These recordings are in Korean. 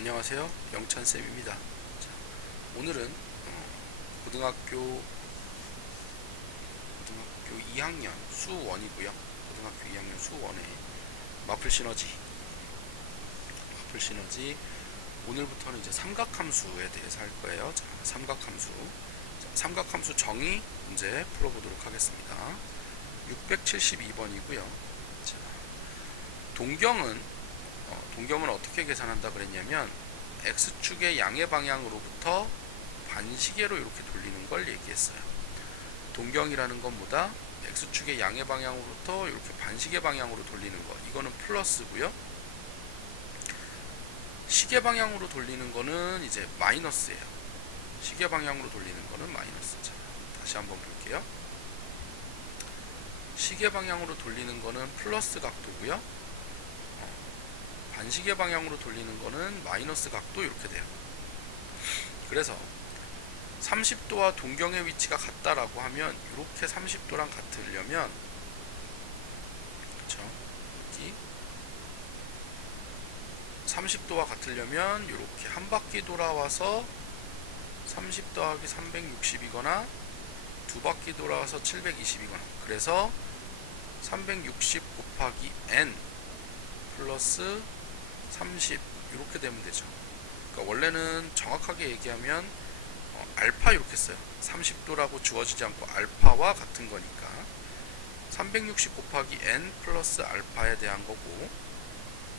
안녕하세요. 영찬쌤입니다. 오늘은 고등학교 2학년 수1이고요. 고등학교 2학년 수1의 마플 시너지 오늘부터는 이제 삼각함수에 대해서 할 거예요. 자, 삼각함수 정의 문제 풀어보도록 하겠습니다. 672번이고요. 자, 동경은 어떻게 계산한다 그랬냐면 x축의 양의 방향으로부터 반시계로 이렇게 돌리는 걸 얘기했어요. 동경이라는 건 뭐다? x축의 양의 방향으로부터 이렇게 반시계 방향으로 돌리는 거. 이거는 플러스고요. 시계 방향으로 돌리는 거는 이제 마이너스예요. 시계 방향으로 돌리는 거는 마이너스. 자, 다시 한번 볼게요. 시계 방향으로 돌리는 거는 플러스 각도고요. 반시계 방향으로 돌리는 거는 마이너스 각도 이렇게 돼요. 그래서 30도와 동경의 위치가 같다라고 하면 이렇게 30도랑 같으려면, 그렇죠? 여기 30도와 같으려면 이렇게 한 바퀴 돌아와서 30 더하기 360이거나 두 바퀴 돌아와서 720이거나, 그래서 360 곱하기 n 플러스 30 이렇게 되면 되죠. 그러니까 원래는 정확하게 얘기하면 알파 이렇게 써요. 30도라고 주어지지 않고 알파와 같은 거니까 360 곱하기 n 플러스 알파에 대한 거고,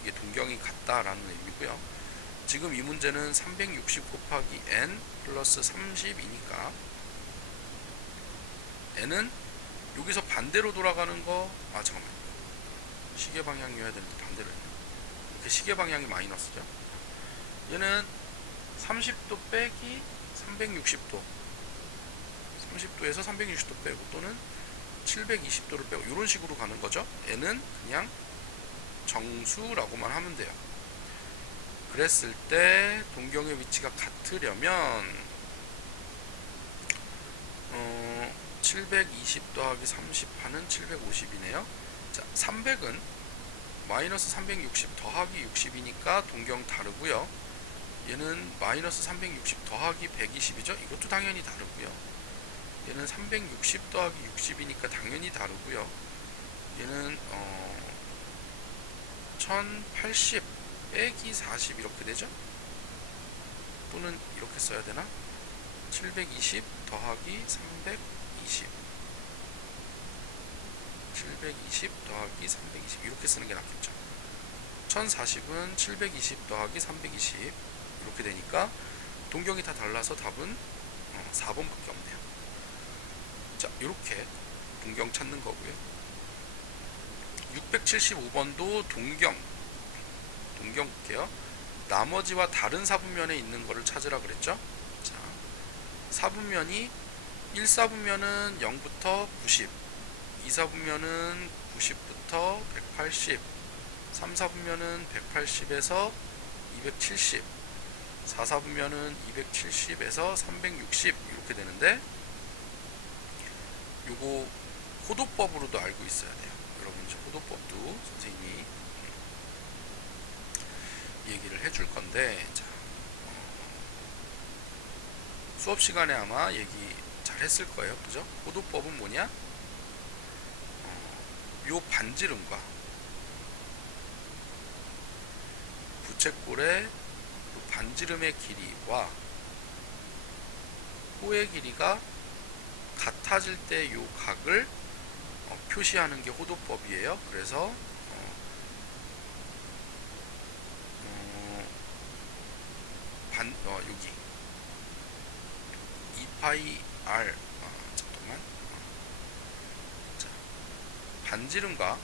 이게 동경이 같다라는 의미고요. 지금 이 문제는 360 곱하기 n 플러스 30이니까 n은 여기서 반대로 돌아가는 거, 잠깐만요. 시계 방향이어야 되는데 반대로 했네. 이렇게 시계 방향이 마이너스죠. 얘는 30도 빼기 360도, 30도에서 360도 빼고 또는 720도를 빼고 이런 식으로 가는 거죠. 얘는 그냥 정수라고만 하면 돼요. 그랬을 때 동경의 위치가 같으려면 720 더하기 30하는 750이네요. 자, 300은 마이너스 360 더하기 60이니까 동경 다르고요. 얘는 마이너스 360 더하기 120이죠. 이것도 당연히 다르고요. 얘는 360 더하기 60이니까 당연히 다르고요. 얘는 1080 빼기 40 이렇게 되죠. 또는 이렇게 써야 되나? 720 더하기 320, 720 더하기 320 이렇게 쓰는 게 낫겠죠. 1040은 720 더하기 320 이렇게 되니까 동경이 다 달라서 답은 4번밖에 없네요. 자, 이렇게 동경 찾는 거고요. 675번도 동경 볼게요. 나머지와 다른 사분면에 있는 거를 찾으라 그랬죠. 자, 사분면이 1사분면은 0부터 90, 2사분면은 90부터 180, 3사분면은 180에서 270, 4사분면은 270에서 360 이렇게 되는데, 요거 호도법으로도 알고 있어야 돼요. 여러분 이제 호도법도 선생님이 얘기를 해줄 건데, 자, 수업 시간에 아마 얘기 잘 했을 거예요. 그죠? 호도법은 뭐냐? 요 반지름과 부채꼴의 반지름의 길이와 호의 길이가 같아질 때 요 각을 표시하는 게 호도법이에요. 그래서 여기 2파이 r, 잠깐만. 자, 반지름과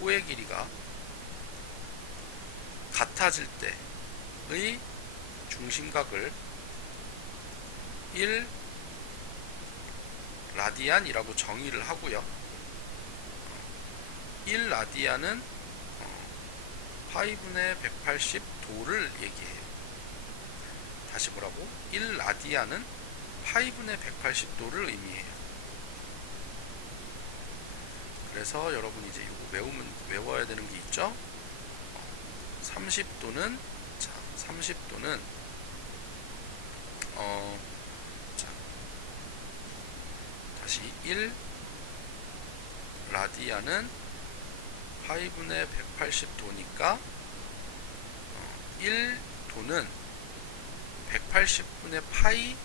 호의 길이가 같아질 때의 중심각을 1 라디안이라고 정의를 하고요. 1 라디안은 파이분의 180도를 얘기해요. 다시 뭐라고? 1 라디안은 파이분의 180도를 의미해요. 그래서 여러분이 이제 이거 외워야 되는 게 있죠. 30도는 자 30도는 자 다시 1 라디안은 파이분의 180도니까 1도는 180분의 파이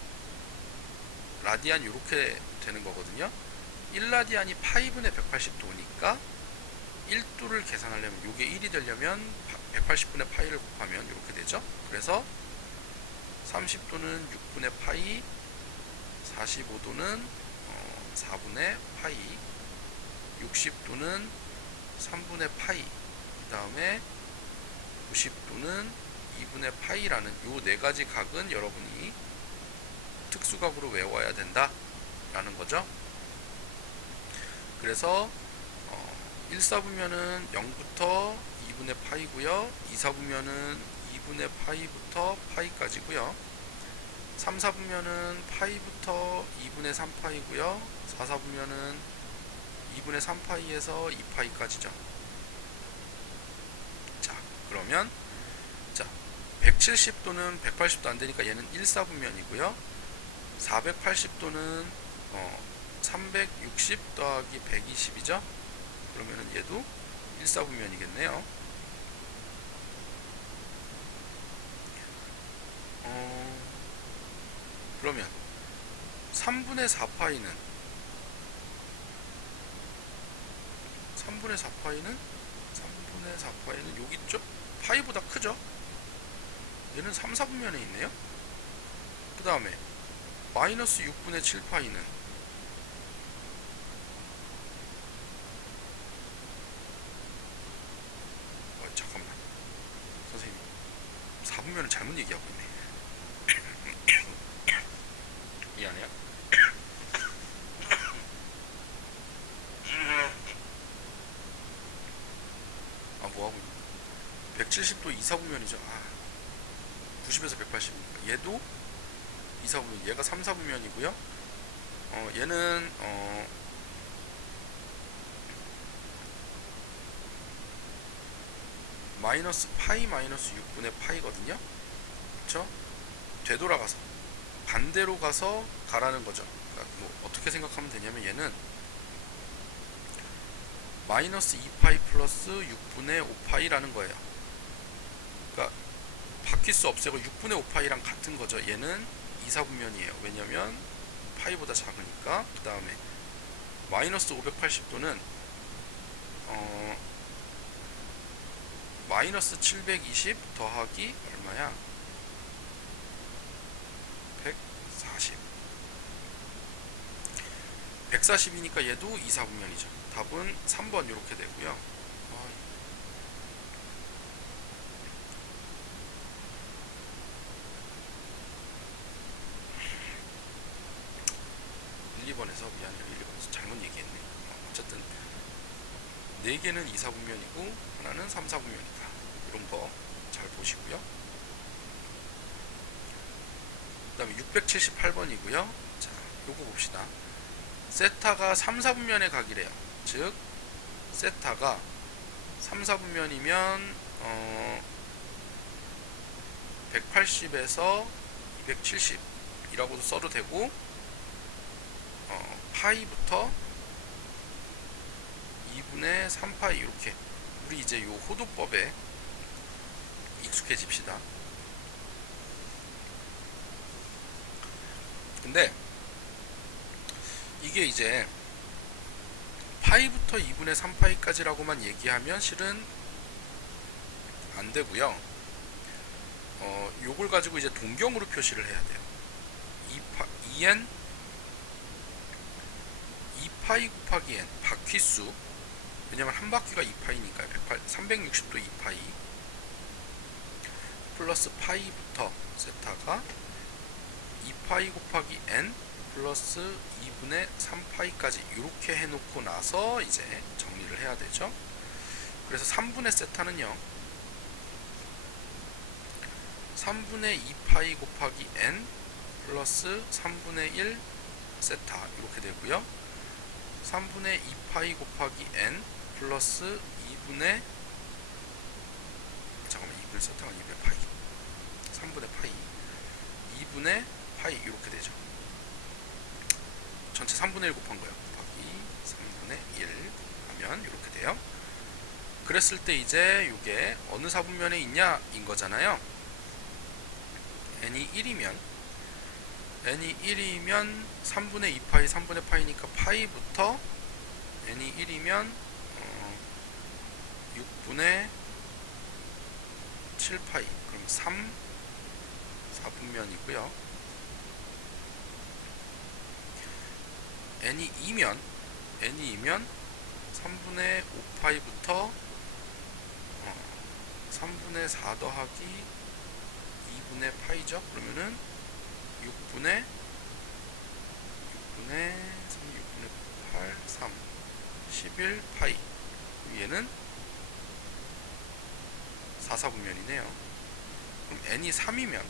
라디안 이렇게 되는 거거든요. 1라디안이 파이분의 180도니까 1도를 계산하려면 이게 1이 되려면 180분의 파이를 곱하면 이렇게 되죠. 그래서 30도는 6분의 파이, 45도는 4분의 파이, 60도는 3분의 파이, 그 다음에 90도는 2분의 파이라는 요 네 가지 각은 여러분이 특수각으로 외워야 된다 라는 거죠. 그래서 1사분면은 0부터 2분의 파이고요. 2사분면은 2분의 파이부터 파이까지고요. 3사분면은 파이부터 2분의 3파이고요. 4사분면은 2분의 3파이에서 2파이까지죠. 자, 그러면 자 170도는 180도 안되니까 얘는 1사분면이고요. 480도는 360 더하기 120이죠. 그러면은 얘도 1사분면이겠네요. 그러면 3분의 4파이는 3분의 4파이는 여기 있죠? 파이보다 크죠? 얘는 3, 4분면에 있네요. 그 다음에 마이너스 6분의 7파이는 잠깐만 선생님 4분면은 잘못 얘기하고 있네. 미안해요. 뭐하고 있냐 170도 2사분면이죠. 90에서 180이니까 얘도 2사분면, 얘가 3사분면이고요. 얘는 마이너스 파이 마이너스 6분의 파이거든요. 그쵸? 되돌아가서 반대로 가서 가라는 거죠. 그러니까 뭐 어떻게 생각하면 되냐면 얘는 마이너스 2파이 플러스 6분의 5파이라는 거예요. 그러니까 바퀴수 없애고 6분의 5파이랑 같은 거죠. 얘는 2사분면이에요. 왜냐면 파이보다 작으니까. 그 다음에 마이너스 580도는 마이너스 720 더하기 얼마야? 140 140이니까 얘도 2사분면이죠. 답은 3번 이렇게 되고요. 1, 2번에서 미안해요. 1, 2번에서 잘못 얘기했네. 어쨌든 4개는 2사분면이고 하나는 3사분면이다. 이런 거 잘 보시고요. 그 다음에 678번이고요. 자, 요거 봅시다. 세타가 3, 4분면의 각이래요. 즉 세타가 3, 4분면이면 180에서 270이라고도 써도 되고 파이부터 2분의 3파이 이렇게 우리 이제 요 호도법에 익숙해집시다. 근데 이게 이제 파이부터 2분의 3파이까지라고만 얘기하면 실은 안 되고요. 요걸 가지고 이제 동경으로 표시를 해야 돼요. 2n 2파이 곱하기 n 바퀴수, 왜냐면 한 바퀴가 2파이니까 360도 2파이 플러스 파이부터 세타가 2파이 곱하기 n 플러스 2분의 3파이까지 이렇게 해놓고 나서 이제 정리를 해야 되죠. 그래서 3분의 세타는요 3분의 2파이 곱하기 n 플러스 3분의 1 세타 이렇게 되고요. 3분의 2파이 곱하기 n 플러스 2분의 2분의 세타가 2분의 파이, 3분의 파이, 2분의 파이 이렇게 되죠. 전체 3분의 1 곱한 거예요. 곱하기 3분의 1 하면 이렇게 돼요. 그랬을 때 이제 이게 어느 사분면에 있냐 인 거잖아요. n이 1이면 3분의 2파이 3분의 파이니까 파이부터 n이 1이면 6분의 7파이, 그럼 4분면이고요. n이 2면 3분의 5파이부터 3분의 4 더하기 2분의 파이죠. 그러면은 6분의 8, 3, 11파이. 얘는 4사분면이네요. 그럼 n이 3이면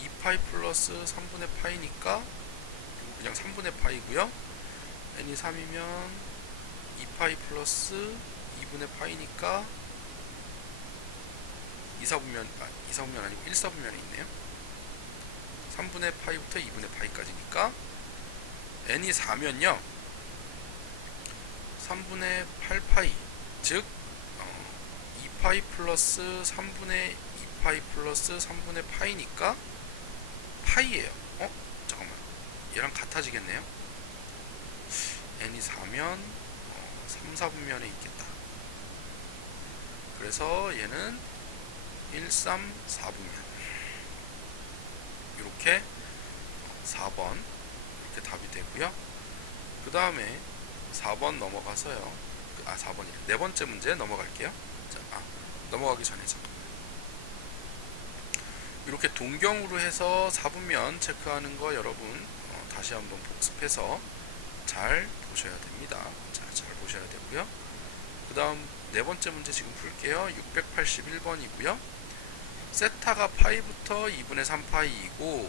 2파이 플러스 3분의 파이니까 이거 그냥 3분의 파이고요. n이 3이면 2파이 플러스 2분의 파이니까 2사분면 아니고 1사분면에 있네요. 3분의 파이부터 2분의 파이까지니까 n이 4면요 3분의 8파이, 즉 2파이 플러스 3분의 2파이 플러스 3분의 파이니까 파이예요. 잠깐만, 얘랑 같아지겠네요. n이 4면 3, 4분면에 있겠다. 그래서 얘는 1, 3, 4분면. 이렇게 4번 이렇게 답이 되고요. 그 다음에 4번 넘어가서요. 4번이래. 네 번째 문제 넘어갈게요. 자, 넘어가기 전에 잠깐만. 이렇게 동경으로 해서 4분면 체크하는 거 여러분 다시 한번 복습해서 잘 보셔야 됩니다. 잘 보셔야 되고요. 그 다음 네 번째 문제 지금 풀게요. 681번이고요. 세타가 파이부터 2분의 3파이이고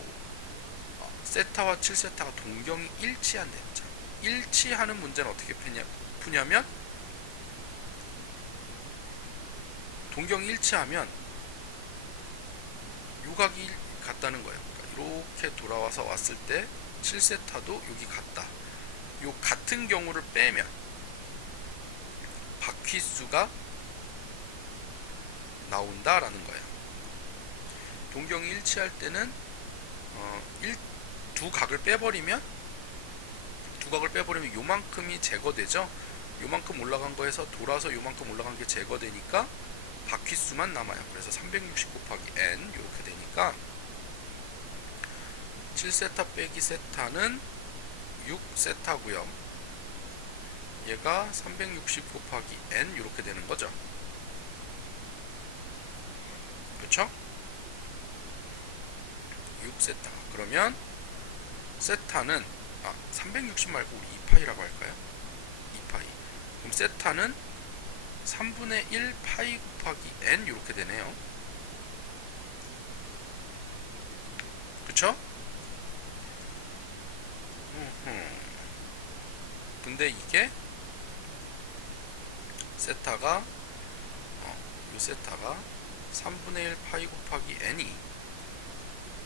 세타와 7세타가 동경이 일치한대요. 자, 일치하는 문제는 어떻게 푸냐면 동경이 일치하면 요각이 같다는 거예요. 그러니까 이렇게 돌아와서 왔을 때 7세타도 여기 같다. 요 같은 경우를 빼면 바퀴수가 나온다라는 거예요. 동경이 일치할 때는 두 각을 빼버리면 요만큼이 제거되죠. 요만큼 올라간 거에서 돌아서 요만큼 올라간 게 제거되니까 바퀴수만 남아요. 그래서 360 곱하기 n 이렇게 되니까 7세타 빼기 세타는 6세타고요. 얘가 360 곱하기 n 이렇게 되는 거죠. 그렇죠? 6세타. 그러면 세타는 360 말고 우리 2파이라고 할까요? 2파이. 그럼 세타는 3분의 1 파이 곱하기 n 이렇게 되네요. 그쵸? 근데 이게 세타가 이 세타가 3분의 1 파이 곱하기 n이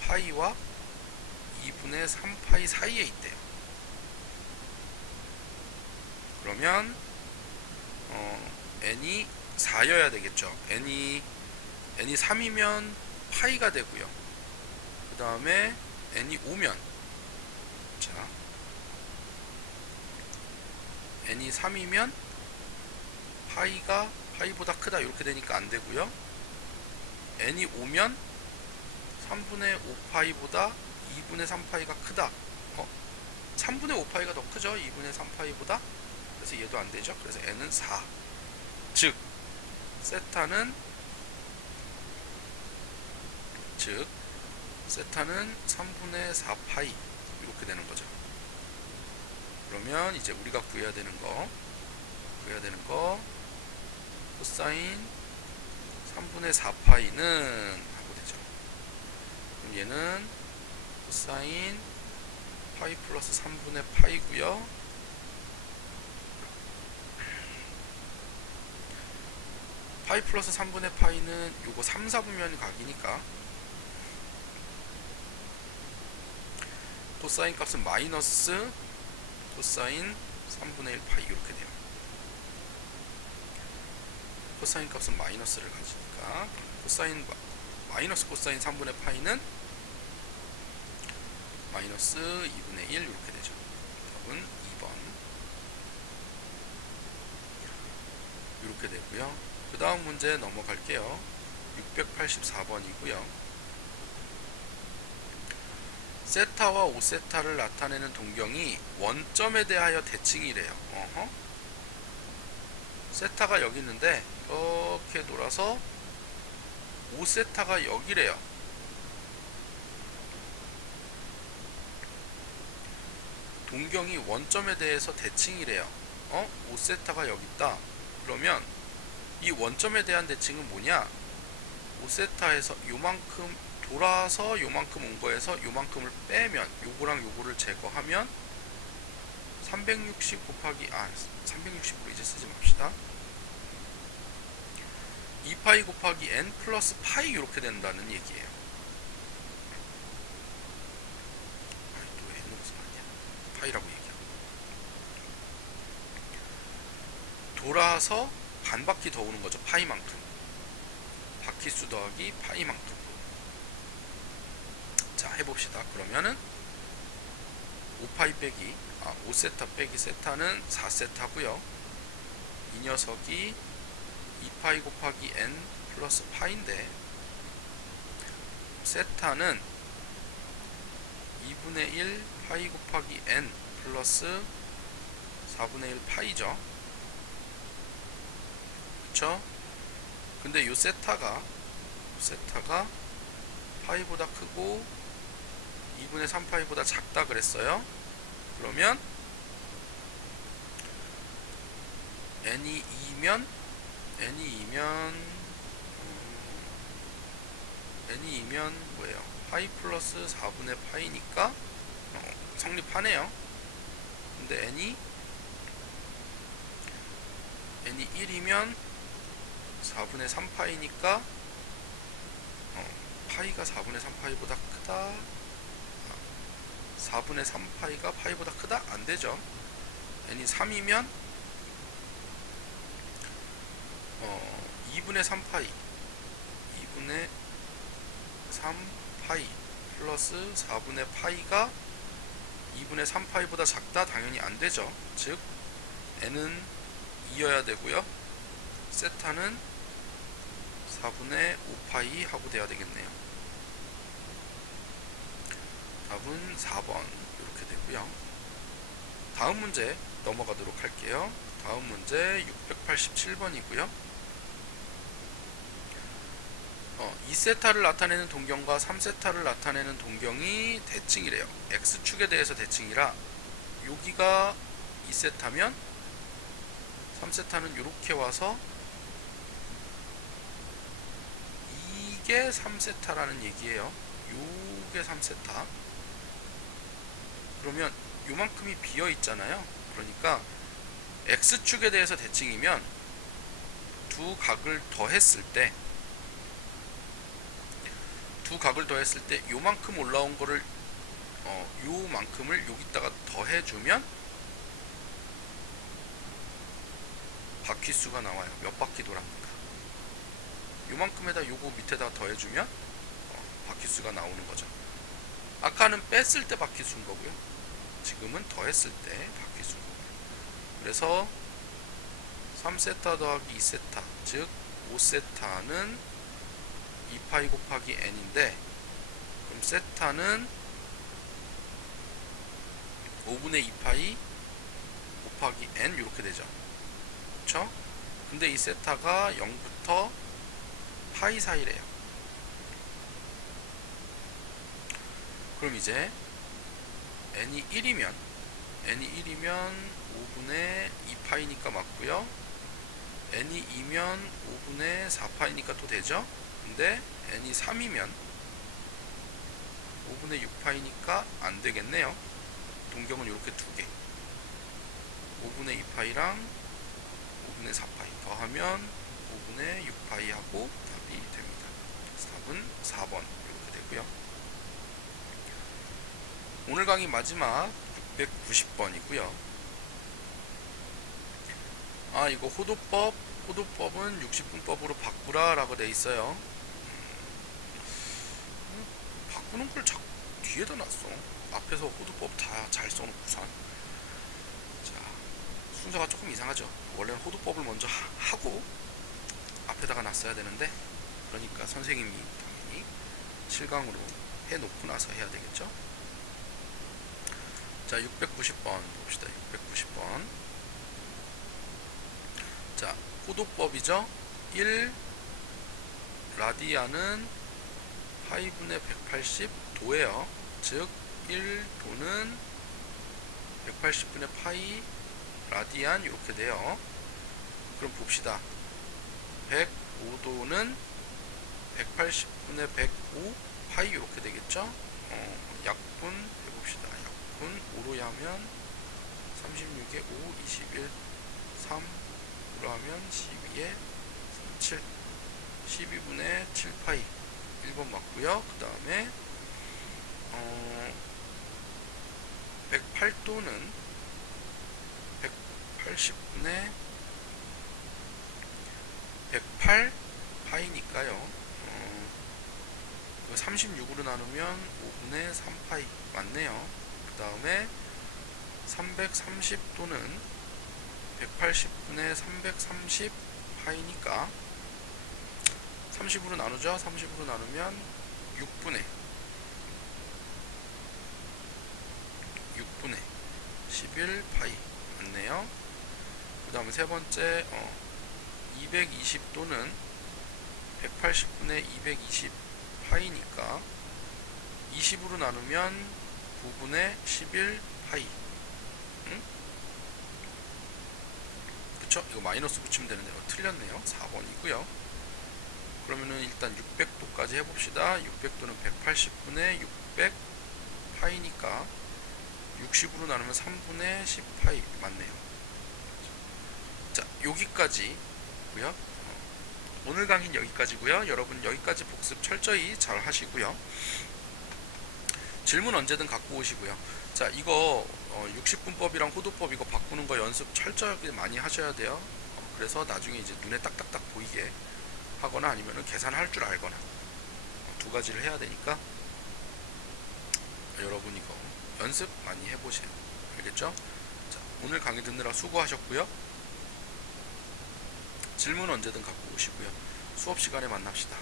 파이와 2분의 3파이 사이에 있대요. 그러면 n이 4여야 되겠죠. n이 3이면 파이가 되고요. 그 다음에 n이 5면 자 n이 3이면 파이가 파이보다 크다 이렇게 되니까 안 되고요. n이 5면 3분의 5파이보다 2분의 3파이가 크다. 3분의 5파이가 더 크죠. 2분의 3파이보다. 그래서 얘도 안 되죠. 그래서 n은 4. 즉 세타는 3분의 4파이 이렇게 되는 거죠. 그러면 이제 우리가 구해야 되는 거 코사인 3분의 4파이는 하고 되죠. 그럼 얘는 코사인 파이 플러스 3분의 파이고요. 파이 플러스 3분의 파이는 요거 3, 4분면 각이니까 코사인 값은 마이너스 코사인 3분의 1 파이 이렇게 돼요. 코사인 값은 마이너스를 가지니까 코사인 마이너스 코사인 3분의 파이는 마이너스 2분의 1 이렇게 되죠. 답은 2번 이렇게 되고요. 그 다음 문제 넘어갈게요. 684번이고요. 세타와 5세타를 나타내는 동경이 원점에 대하여 대칭이래요. 세타가 여기 있는데 이렇게 돌아서 5세타가 여기래요. 동경이 원점에 대해서 대칭이래요. 5세타가 여기 있다. 그러면 이 원점에 대한 대칭은 뭐냐? 5세타에서 요만큼 돌아서 요만큼 온 거에서 요만큼을 빼면 요거랑 요거를 제거하면 360 곱하기 360으로 이제 쓰지 맙시다. 2파이 곱하기 n 플러스 파이 이렇게 된다는 얘기예요. 또 왜 n으로 써놨냐? 파이라고 얘기하고. 돌아서 반 바퀴 더 오는 거죠. 파이만큼. 바퀴수 더하기 파이만큼. 자, 해봅시다. 그러면은 5파이 빼기 5세타 빼기 세타는 4세타고요. 이 녀석이 2파이 곱하기 n 플러스 파인데 세타는 2분의 1 파이 곱하기 n 플러스 4분의 1 파이죠. 그쵸? 근데 요 세타가 파이보다 크고 2분의 3파이보다 작다 그랬어요. 그러면 n이 2면 뭐예요? 파이 플러스 4분의 파이니까 성립하네요. 근데 n이 1이면 4분의 3파이니까 파이가 4분의 3파이보다 크다. 4분의 3파이가 파이보다 크다? 안되죠. n이 3이면 2분의 3파이 2분의 3파이 플러스 4분의 파이가 2분의 3파이보다 작다? 당연히 안되죠. 즉 n은 2여야 되고요. 세타는 4분의 5파이 하고 돼야 되겠네요. 답은 4번 이렇게 되고요. 다음 문제 넘어가도록 할게요. 다음 문제 687번이고요. 2세타를 나타내는 동경과 3세타를 나타내는 동경이 대칭이래요. X축에 대해서 대칭이라 여기가 2세타면 3세타는 이렇게 와서 이게 3세타라는 얘기예요. 요게 3세타. 그러면 요만큼이 비어 있잖아요. 그러니까 X축에 대해서 대칭이면 두 각을 더했을 때 요만큼 올라온 거를 요만큼을 여기다가 더해주면 바퀴수가 나와요. 몇 바퀴 돌았는가. 요만큼에다 요거 밑에다 더해주면 바퀴수가 나오는 거죠. 아까는 뺐을 때 바퀴수인 거고요. 지금은 더했을 때 바퀴수인 거고요. 그래서 3세타 더하기 2세타 즉 5세타는 2파이 곱하기 n인데 그럼 세타는 5분의 2파이 곱하기 n 이렇게 되죠. 그쵸? 근데 이 세타가 0부터 파이 사이래요. 그럼 이제 n이 1이면 5분의 2파이니까 맞고요. n이 2면 5분의 4파이니까 또 되죠. 근데 n이 3이면 5분의 6파이니까 안 되겠네요. 동경은 이렇게 두 개. 5분의 2파이랑 5분의 4파이 더하면 5분의 6파이 하고 답이 됩니다. 답은 4번 이렇게 되고요. 오늘 강의 마지막 690번이고요. 이거 호도법은 60분법으로 바꾸라 라고 돼 있어요. 바꾸는 걸 자꾸 뒤에다 놨어. 앞에서 호도법 다 잘 써놓고선. 자, 순서가 조금 이상하죠. 원래는 호도법을 먼저 하고 앞에다가 놨어야 되는데, 그러니까 선생님이 당연히 실강으로 해놓고 나서 해야 되겠죠. 자, 690번 봅시다. 690번. 자, 호도법이죠. 1 라디안은 파이분의 180도예요. 즉 1도는 180분의 파이 라디안 이렇게 돼요. 그럼 봅시다. 105도는 180분의 105 파이 이렇게 되겠죠. 약분 해봅시다. 약분 5로 하면 36에 5, 21, 3으로 하면 12에 7, 12분의 7파이 1번 맞고요. 그 다음에 108도는 180분의 108 파이니까요. 36으로 나누면 5분의 3파이 맞네요. 그 다음에 330도는 180분의 330 파이니까 30으로 나누죠. 30으로 나누면 6분의 11 파이 맞네요. 그 다음에 세 번째 220도는 180분의 220 파이니까 20으로 나누면 9분의 11 파이. 그쵸? 이거 마이너스 붙이면 되는데 틀렸네요. 4번이고요. 그러면은 일단 600도까지 해봅시다. 600도는 180분의 600 파이니까 60으로 나누면 3분의 10 파이 맞네요. 자, 여기까지고요. 오늘 강의는 여기까지고요. 여러분 여기까지 복습 철저히 잘 하시고요. 질문 언제든 갖고 오시고요. 자, 이거 60분법이랑 호도법 이거 바꾸는 거 연습 철저하게 많이 하셔야 돼요. 그래서 나중에 이제 눈에 딱딱딱 보이게 하거나 아니면은 계산할 줄 알거나 두 가지를 해야 되니까 여러분 이거 연습 많이 해보세요. 알겠죠? 자, 오늘 강의 듣느라 수고하셨고요. 질문 언제든 갖고 오시고요. 수업 시간에 만납시다.